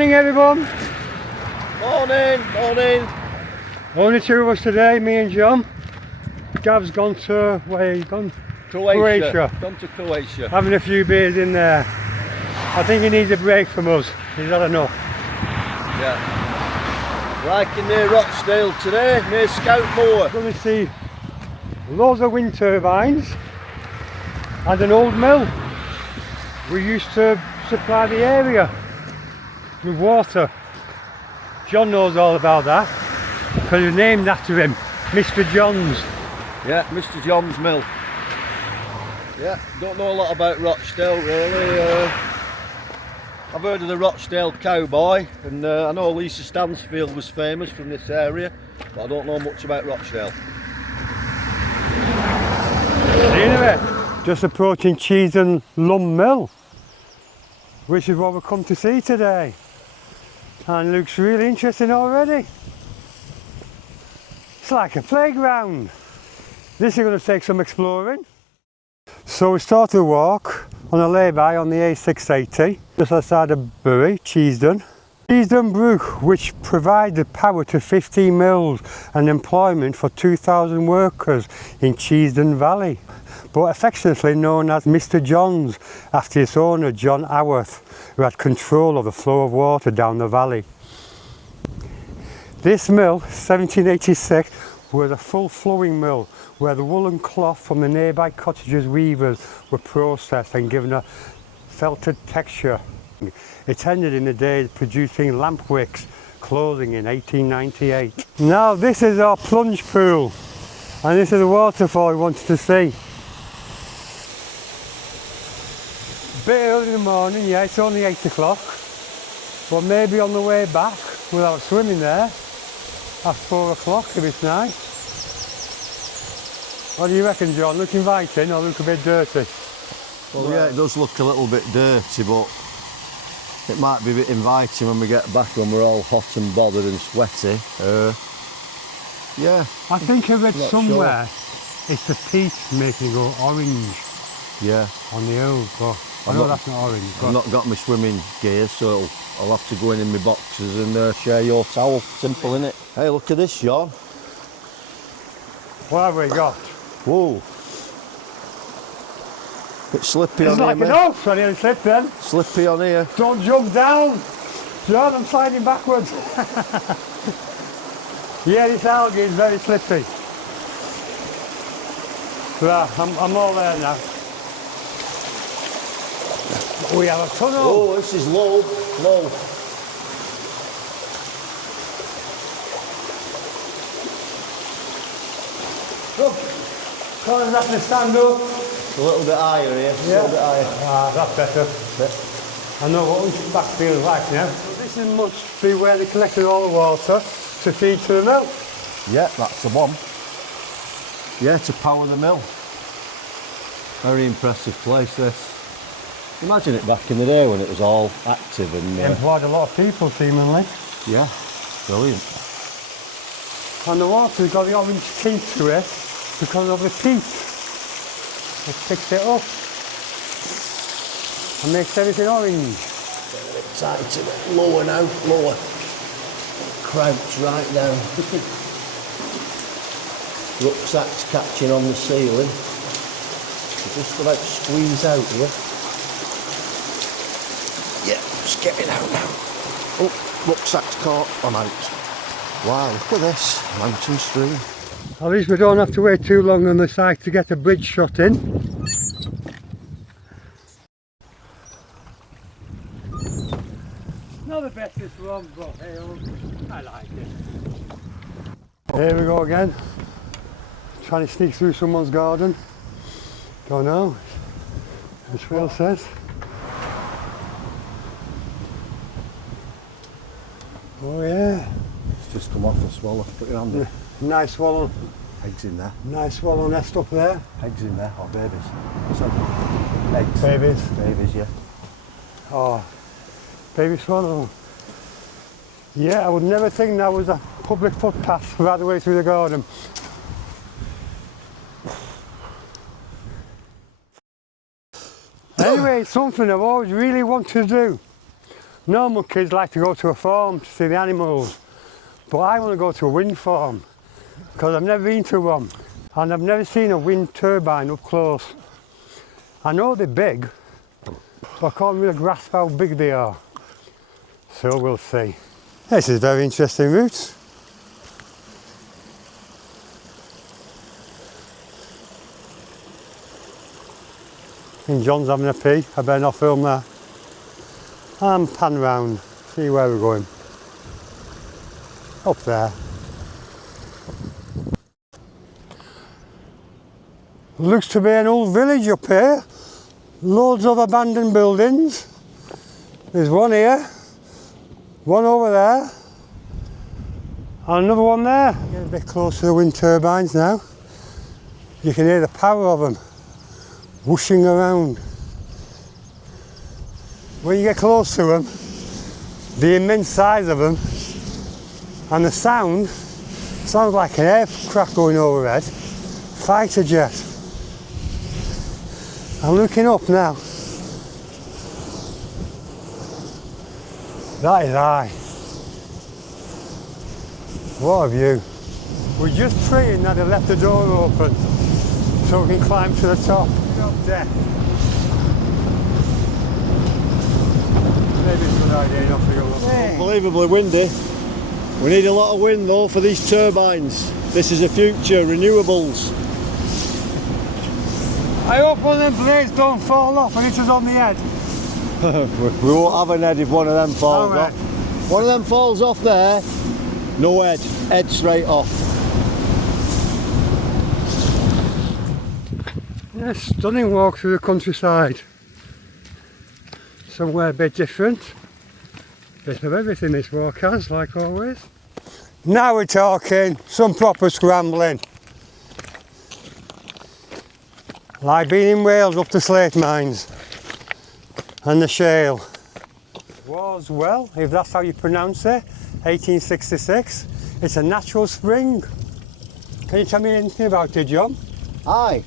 Morning everyone. Morning, morning. Only two of us today, me and John. Gav's gone to, where he gone? Croatia. Gone to Croatia. Having a few beers in there. I think he needs a break from us. He's had enough. Yeah. Like near Rossendale today, near Scout Moor. We're going to see loads of wind turbines and an old mill. We used to supply the area with water. John knows all about that because it's named after him, Mr. John's. Yeah, Mr. John's mill. Yeah, don't know a lot about Rochdale really. I've heard of the Rochdale cowboy, and I know Lisa Stansfield was famous from this area, but I don't know much about Rochdale. Anyway, just approaching Cheesden Lumb mill, which is what we've come to see today, and looks really interesting already. It's like a playground. This is going to take some exploring. So we started the walk on a lay-by on the A680 just outside of Bury, Cheesden. Cheesden Brook, which provided power to 15 mills and employment for 2,000 workers in Cheesden Valley, but affectionately known as Mr. John's after its owner John Howarth, who had control of the flow of water down the valley. This mill, 1786, was a full flowing mill where the woolen cloth from the nearby cottages' weavers were processed and given a felted texture. It ended in the days producing lamp wicks, closing in 1898. Now this is our plunge pool, and this is the waterfall we wanted to see. Bit early in the morning, yeah, it's only 8 o'clock, but maybe on the way back we'll have swimming there at 4 o'clock if it's nice. What do you reckon, John? Look inviting or look a bit dirty? Well, yeah, it does look a little bit dirty, but it might be a bit inviting when we get back, when we're all hot and bothered and sweaty. Yeah. I think I read somewhere it's the peat making it go orange. Yeah. On the old, but I know that's not orange. I've not got my swimming gear, so I'll have to go in my boxes and share your towel. Simple, innit? Hey, look at this, Sean. What have we got? Whoa. It's slippy it's on like here, an oak, so I didn't slip then. Slippy on here. Don't jump down. John, I'm sliding backwards. Yeah, this algae is very slippy. Right, I'm all there now. We have a tunnel. Oh, this is low. Look, Colin's having to stand up. It's a little bit higher here. Yeah. A little bit higher. Ah, that's better. I know what this back feels like now. This must be where they collected all the water to feed to the mill. Yeah, that's the one. Yeah, to power the mill. Very impressive place, this. Imagine it back in the day when it was all active and... employed a lot of people, seemingly. Yeah, brilliant. And the water's got the orange tint to it because of the peat. It picks it up and makes everything orange. Get a bit tight, a bit lower now, lower. Crouch right down. Rucksack's catching on the ceiling. Just about squeeze out here. Yeah, just getting out now. Oh, rucksack's caught. I'm out. Wow, look at this mountain stream. At least we don't have to wait too long on the side to get a bridge shot in. Not the best this one, but hey, I like it. Here we go again. Trying to sneak through someone's garden. Don't know. As Will says. Oh yeah. It's just come off the swallow. Put your hand in. Nice swallow. Eggs in there. Nice swallow nest up there. Eggs in there, or babies. So, eggs. Babies. Babies, yeah. Oh, baby swallow. Yeah, I would never think that was a public footpath right the way through the garden. Anyway, it's something I've always really wanted to do. Normal kids like to go to a farm to see the animals, but I want to go to a wind farm because I've never been to one and I've never seen a wind turbine up close. I know they're big, but I can't really grasp how big they are. So we'll see. This is a very interesting route. I think John's having a pee. I better not film that. And pan round, see where we're going. Up there. Looks to be an old village up here. Loads of abandoned buildings. There's one here, one over there, and another one there. Get a bit close to the wind turbines now. You can hear the power of them whooshing around. When you get close to them, the immense size of them, and the sound sounds like an aircraft going overhead, fighter jet. I'm looking up now. That is high. What a view. We're just praying that they left the door open so we can climb to the top. Up there. Maybe it's a good idea not to go up. Unbelievably windy. We need a lot of wind though for these turbines. This is the future, renewables. I hope one of them blades don't fall off and hit us on the head. We won't have an head if one of them falls off. One of them falls off there, no head, head straight off. Yeah, stunning walk through the countryside. Somewhere a bit different. Bit of everything this walk has, like always. Now we're talking, some proper scrambling. Like being in Wales up to slate mines and the shale. Well, if that's how you pronounce it, 1866. It's a natural spring. Can you tell me anything about it, John? Aye,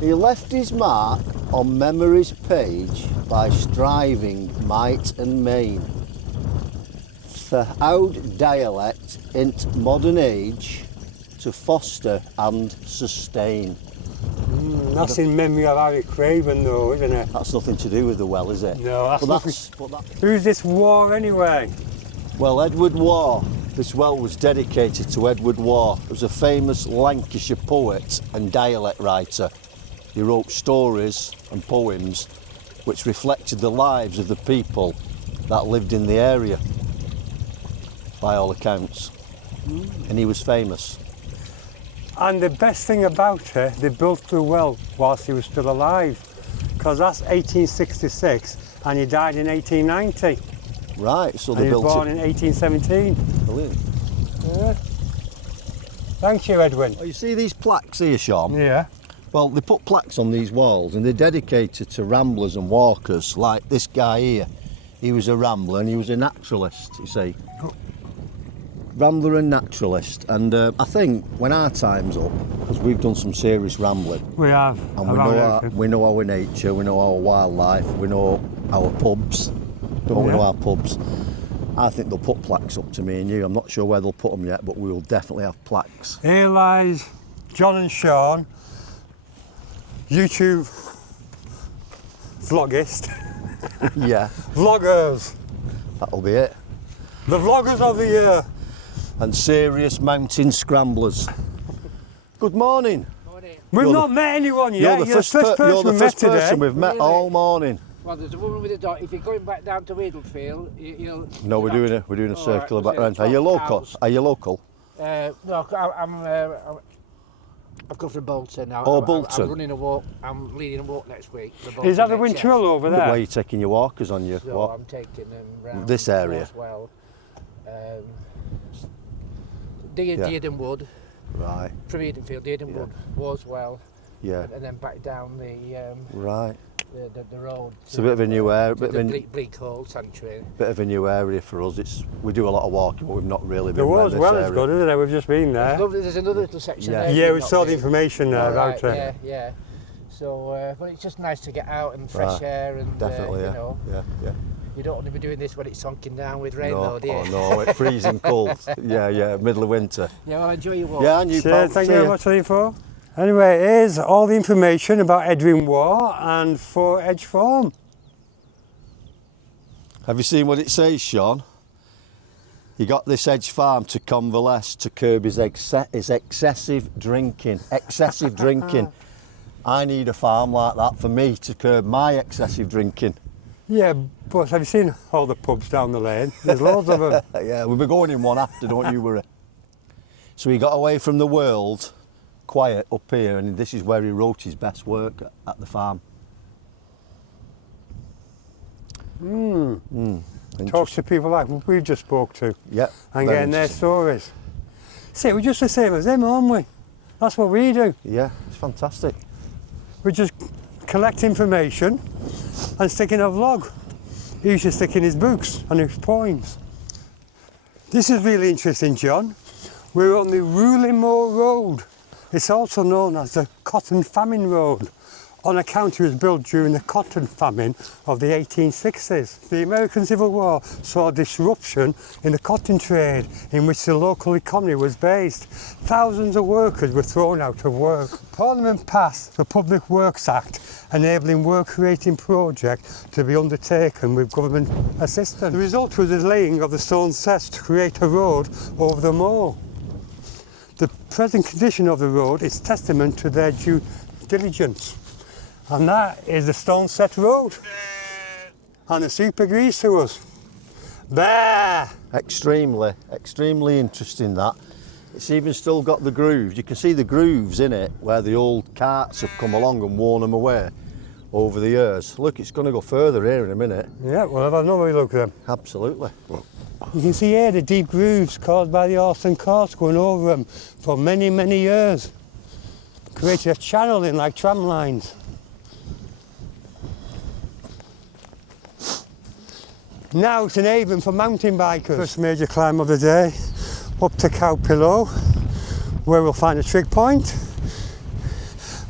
he left his mark on memory's page by striving might and main. For oud dialect int modern age to foster and sustain. That's in memory of Harry Craven though, isn't it? That's nothing to do with the well, is it? No, that's but nothing. Who's this Waugh anyway? Well, Edward Waugh. This well was dedicated to Edward Waugh, who was a famous Lancashire poet and dialect writer. He wrote stories and poems which reflected the lives of the people that lived in the area, by all accounts. And he was famous. And the best thing about it, they built the well whilst he was still alive, because that's 1866 and he died in 1890. Right, so and they he was built born it. in 1817. Brilliant. Yeah. Thank you, Edwin. Oh, you see these plaques here, Sean? Yeah. Well, they put plaques on these walls and they're dedicated to ramblers and walkers, like this guy here. He was a rambler and he was a naturalist, you see. Rambler and naturalist, and I think when our time's up, because we've done some serious rambling, We have. and we know our nature, we know our wildlife, we know our pubs, don't we know our pubs? I think they'll put plaques up to me and you. I'm not sure where they'll put them yet, but we will definitely have plaques. Here lies John and Sean, YouTube vlogist. Yeah, Vloggers. that'll be it. The vloggers of the year. And serious mountain scramblers. Good morning. We've not met anyone yet. You're the first person we've met all morning. Well, there's a woman with a dog. If you're going back down to Weedlefield, you'll... No, we're doing a circular back round. right, Are you local? cows. Are you local? No, I've come from Bolton now. Oh, Bolton. I'm running a walk. I'm leading a walk next week. Is that the Winterell over Where are there? you taking your walkers on you? So What? I'm taking them round This area? Well. Dearden Wood, Right, from Edenfield, Dearden Wood, Warswell, yeah, and then back down right. the road. It's a bit of a new area, Bleak Hole Sanctuary. bit of a new area for us. We do a lot of walking, but we've not really The been around this Warswell is area. good, isn't it? We've just been there. There's another little section Yeah. there. Yeah, we we've not saw the been. information there about Right, it. yeah. So, but it's just nice to get out and fresh Right. air and Definitely, you yeah. know, Yeah. You don't want to be doing this when it's sonking down with rain, No, though, do you? oh no, it's freezing cold. Yeah, middle of winter. Yeah, well, enjoy your walk. Yeah, and you, Cheers, pal. thank See you very ya. much for the info. Anyway, here's all the information about Edwin Waugh and 4 Edge Farm. Have you seen what it says, Sean? He got this Edge Farm to convalesce to curb his excessive drinking. Excessive drinking. I need a farm like that for me to curb my excessive drinking. Yeah, but have you seen all the pubs down the lane? There's loads of them. Yeah, we'll be going in one after, don't you worry. So he got away from the world, quiet up here, and this is where he wrote his best work at the farm. Talks to people like we've just spoke to. Yeah. And very getting their interesting. stories. See, we're just the same as them, aren't we? That's what we do. Yeah, it's fantastic. We just collect information and stick in a vlog. He used to stick in his books and his poems. This is really interesting, John. We're on the Moor Road. It's also known as the Cotton Famine Road, on account it was built during the cotton famine of the 1860s. The American Civil War saw a disruption in the cotton trade in which the local economy was based. Thousands of workers were thrown out of work. Parliament passed the Public Works Act, enabling work-creating projects to be undertaken with government assistance. The result was the laying of the stone sets to create a road over the moor. The present condition of the road is testament to their due diligence. And that is the Stone Set Road. And the soup agrees to us. Bah! Extremely interesting that. It's even still got the grooves. You can see the grooves in it where the old carts have come along and worn them away over the years. Look, it's going to go further here in a minute. Yeah, we'll have another look at them. Absolutely. You can see here the deep grooves caused by the horse and carts going over them for many, many years. Created a channel in like tram lines. Now it's an haven for mountain bikers. First major climb of the day, up to Cow Pillow, where we'll find a trig point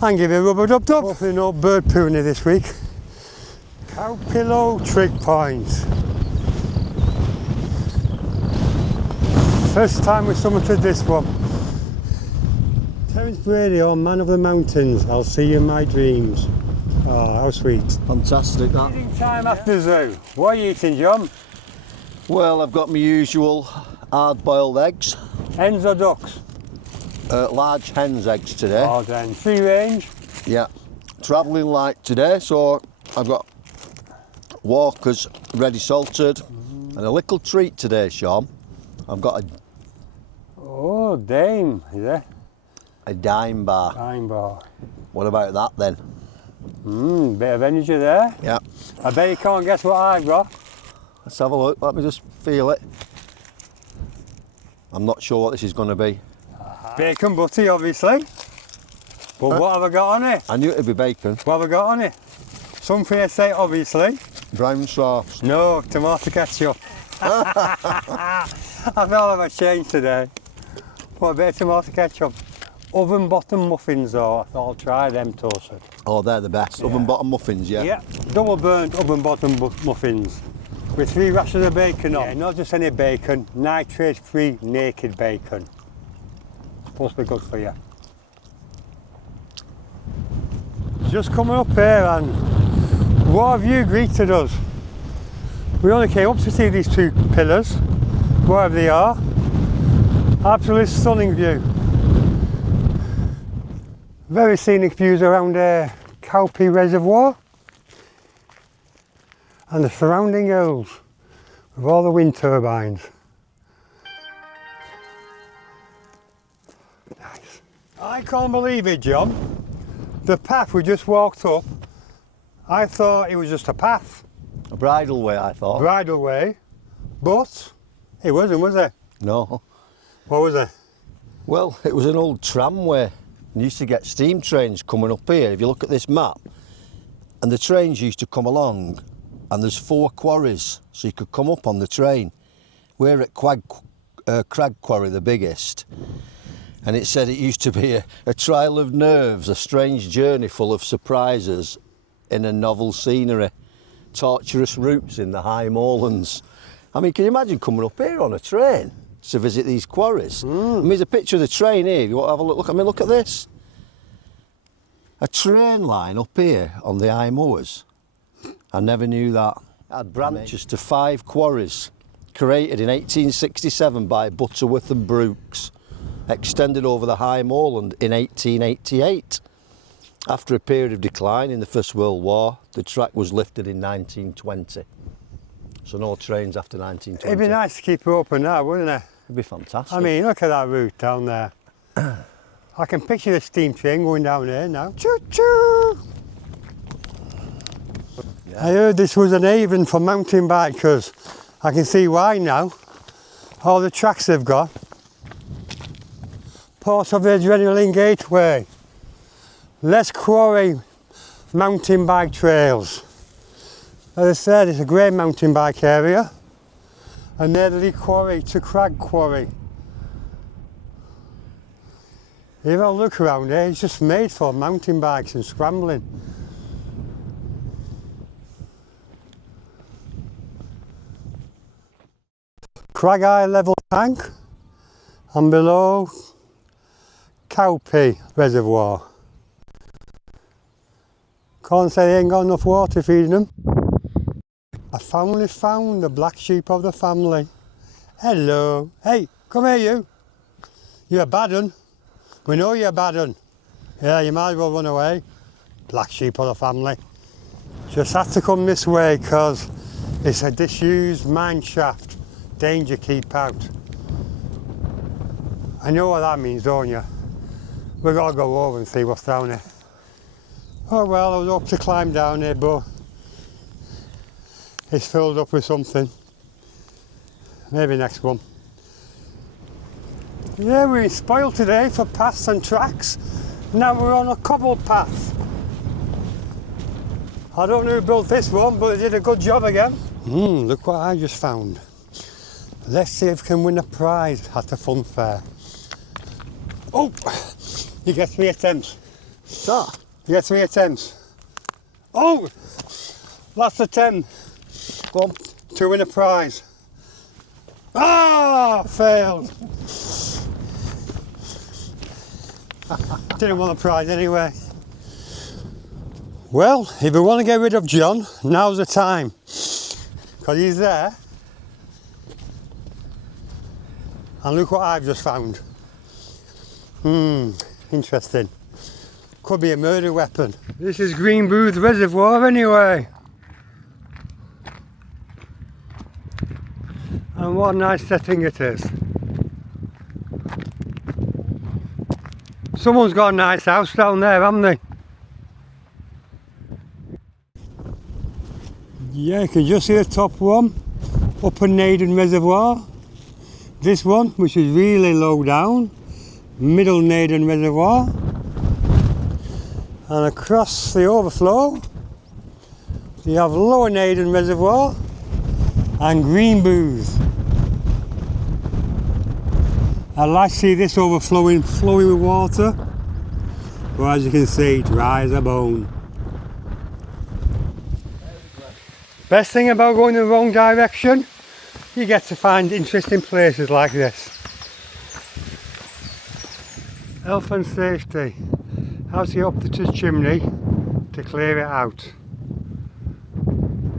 and give it a rubber dub dub. Hopefully no bird poo in it this week. Cow Pillow trig point. First time we summited this one. Terence Brady, or Man of the Mountains, I'll see you in my dreams. Oh, how sweet. Fantastic that. Eating time after zoo. What are you eating, John? Well, I've got my usual hard-boiled eggs. Hens or ducks? Large hen's eggs today. Oh, then. Free range? Yeah. Travelling light today, so I've got Walker's ready salted and a little treat today, Sean. I've got Oh, dame, is it? a dime bar. Dime bar. What about that then? Bit of energy there. Yeah. I bet you can't guess what I've got. Let's have a look. Let me just feel it. I'm not sure what this is going to be. Bacon butty, obviously. But what have I got on it? I knew it'd be bacon. What have I got on it? Something I say, obviously. Brown sauce. No, tomato ketchup. I felt like I changed today. What, a bit of tomato ketchup. Oven bottom muffins though, I thought I'll try them toasted. Oh, they're the best. Oven bottom muffins, yeah? Yeah, double burnt oven bottom muffins with 3 rashers of bacon on. Yeah, not just any bacon, nitrate-free naked bacon. Supposed to be good for you. Just coming up here and what have you greeted us? We only came up to see these 2 pillars, wherever they are. Absolutely stunning view. Very scenic views around Cowpea Reservoir and the surrounding hills with all the wind turbines. Nice. I can't believe it, John. The path we just walked up, I thought it was just a path. A bridle way, I thought. Bridle way, but it wasn't, was it? No. What was it? Well, it was an old tramway. You used to get steam trains coming up here. If you look at this map, and the trains used to come along, and there's 4 quarries, so you could come up on the train. We're at Cragg Quarry, the biggest, and it said it used to be a trial of nerves, a strange journey full of surprises in a novel scenery. tortuous routes in the high moorlands. I mean, can you imagine coming up here on a train to visit these quarries? I mean, there's a picture of the train here. If you want to have a look, I mean, look at this. A train line up here on the high moors. I never knew that. It had branches to 5 quarries, created in 1867 by Butterworth and Brooks, extended over the high moorland in 1888. After a period of decline in the First World War, the track was lifted in 1920. So no trains after 1920. It'd be nice to keep it open now, wouldn't it? It'd be fantastic. I mean, look at that route down there. I can picture the steam train going down there now. Choo choo! Yeah. I heard this was an haven for mountain bikers. I can see why now. All the tracks they've got. Part of the Adrenaline Gateway. Less Quarry mountain bike trails. As I said, it's a great mountain bike area. And nearly Quarry to Cragg Quarry. If you have a look around here, it's just made for mountain bikes and scrambling. Cragg Eye level tank, and below Cowpea reservoir. Can't say they ain't got enough water feeding them. I finally found the black sheep of the family. Hello. Hey, come here you. You're a bad un. We know you're a bad un. Yeah, you might as well run away. Black sheep of the family. Just have to come this way because it's a disused mine shaft. Danger, keep out. I know what that means, don't you? We've got to go over and see what's down there. Oh well, I was hoping to climb down here, but it's filled up with something. Maybe next one. Yeah, we're spoiled today for paths and tracks. Now we're on a cobble path. I don't know who built this one, but they did a good job again. Look what I just found. Let's see if we can win a prize at the fun fair. Oh, you get 3 attempts. So, you get 3 attempts. Oh, last attempt. go on. To win a prize. Ah, failed. Didn't want a prize anyway. Well, if we want to get rid of John, now's the time. Because he's there. And look what I've just found. Interesting. Could be a murder weapon. This is Green Booth Reservoir anyway. And what a nice setting it is. Someone's got a nice house down there, haven't they? Yeah, you can just see the top one. Upper Naden Reservoir. This one, which is really low down. Middle Naden Reservoir. And across the overflow, you have Lower Naden Reservoir and Green Booth. I like to see this flowing with water, but as you can see, dry as a bone. Best thing about going in the wrong direction, you get to find interesting places like this. Health and safety. How to get up the chimney to clear it out.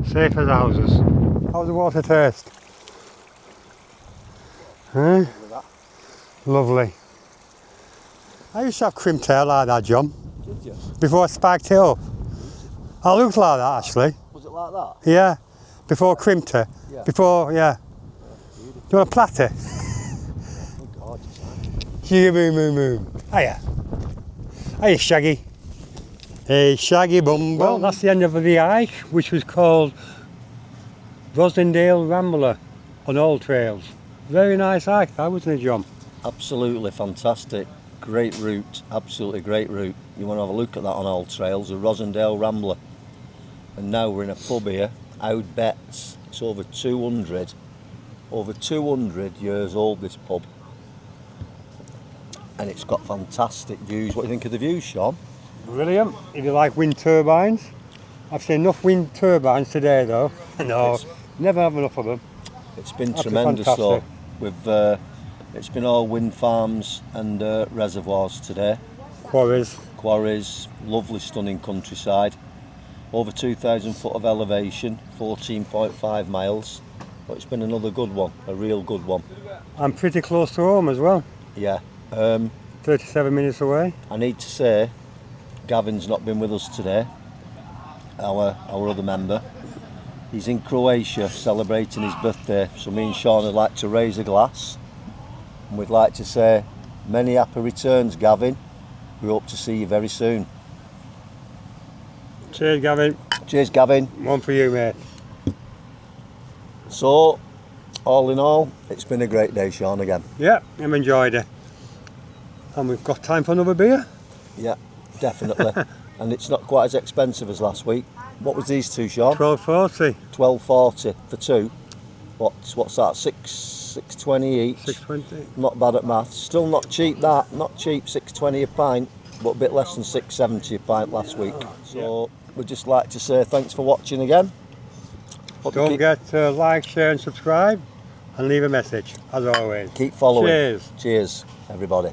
Safe as houses. How's the water taste? Huh? Lovely. I used to have crimped hair like that, John. Did you? Before I spiked it up. I looked like that actually. Was it like that? Yeah. Before I crimped it. Yeah. Before, yeah. Do you want a plait it? Oh God, Shaggy boom boom boom. Hiya. Hiya Shaggy. Hey Shaggy bum bum. Well, that's the end of the hike, which was called Rossendale Ramble on all trails. Very nice hike that, wasn't it, John? absolutely fantastic. Great route, absolutely great route. You want to have a look at that on all trails, the Rossendale Ramble. And now we're in a pub here, Oud Betts. It's over 200 years old, this pub. And it's got fantastic views. What do you think of the views, Sean? Brilliant. If you like wind turbines. I've seen enough wind turbines today though. No, It's- never have enough of them. It's been That's tremendous though. fantastic. With it's been all wind farms and reservoirs today. Quarries. Quarries, lovely stunning countryside. Over 2,000 foot of elevation, 14.5 miles. But it's been another good one, a real good one. I'm pretty close to home as well. Yeah. 37 minutes away. I need to say, Gavin's not been with us today. Our other member. He's in Croatia celebrating his birthday. So me and Sean would like to raise a glass. And we'd like to say, many happy returns, Gavin. We hope to see you very soon. Cheers, Gavin. Cheers, Gavin. One for you, mate. So, all in all, it's been a great day, Sean, again. Yeah, I've enjoyed it. And we've got time for another beer. Yeah, definitely. And it's not quite as expensive as last week. What was these two, Sean? 12.40. $12.40 for two. What's that? $6.20 each. 6.20. Not bad at maths. Still not cheap. That not cheap. $6.20 a pint, but a bit less than $6.70 a pint last week. So we'd just like to say thanks for watching again. Hope you Don't forget to like, share and subscribe and leave a message, as always. keep following. Cheers. Cheers, everybody.